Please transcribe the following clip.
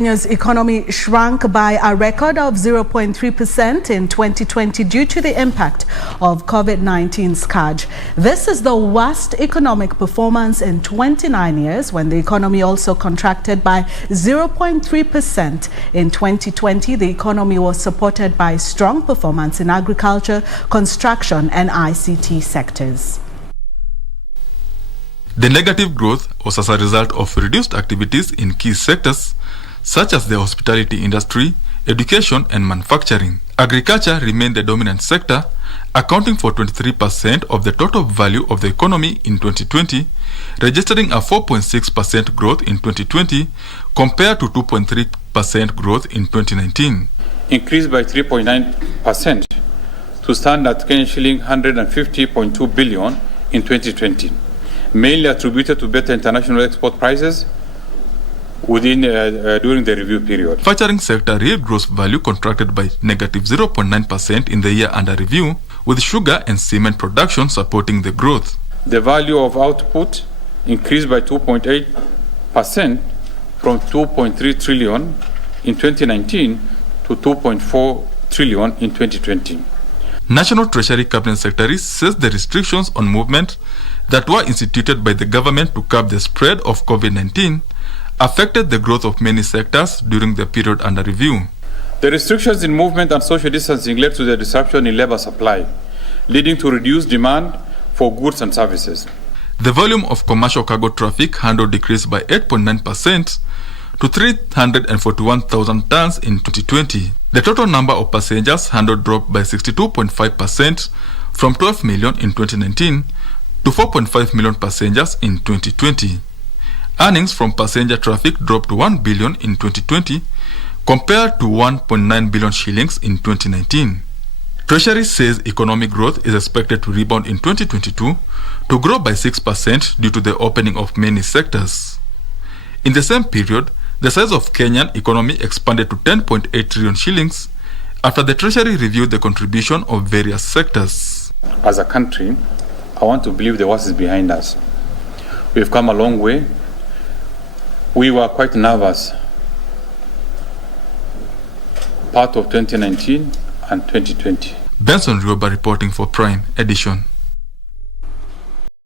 Kenya's economy shrunk by a record of 0.3% in 2020 due to the impact of COVID-19 scourge. This is the worst economic performance in 29 years, when the economy also contracted by 0.3%. In 2020, the economy was supported by strong performance in agriculture, construction, and ICT sectors. The negative growth was as a result of reduced activities in key sectors such as the hospitality industry, education, and manufacturing. Agriculture remained the dominant sector, accounting for 23% of the total value of the economy in 2020, registering a 4.6% growth in 2020 compared to 2.3% growth in 2019. Increased by 3.9% to stand at shilling 150.2 billion in 2020, mainly attributed to better international export prices during the review period. Manufacturing sector real gross value contracted by negative 0.9% in the year under review, with sugar and cement production supporting the growth. The value of output increased by 2.8% from 2.3 trillion in 2019 to 2.4 trillion in 2020. National Treasury Cabinet Secretary says the restrictions on movement that were instituted by the government to curb the spread of COVID-19 affected the growth of many sectors during the period under review. The restrictions in movement and social distancing led to the disruption in labor supply, leading to reduced demand for goods and services. The volume of commercial cargo traffic handled decreased by 8.9% to 341,000 tons in 2020. The total number of passengers handled dropped by 62.5% from 12 million in 2019 to 4.5 million passengers in 2020. Earnings from passenger traffic dropped to 1 billion in 2020 compared to 1.9 billion shillings in 2019. Treasury says economic growth is expected to rebound in 2022 to grow by 6% due to the opening of many sectors. In the same period, the size of Kenyan economy expanded to 10.8 trillion shillings after the Treasury reviewed the contribution of various sectors. As a country, I want to believe the worst is behind us. We've come a long way. We were quite nervous part of 2019 and 2020. Benson Rioba reporting for Prime Edition.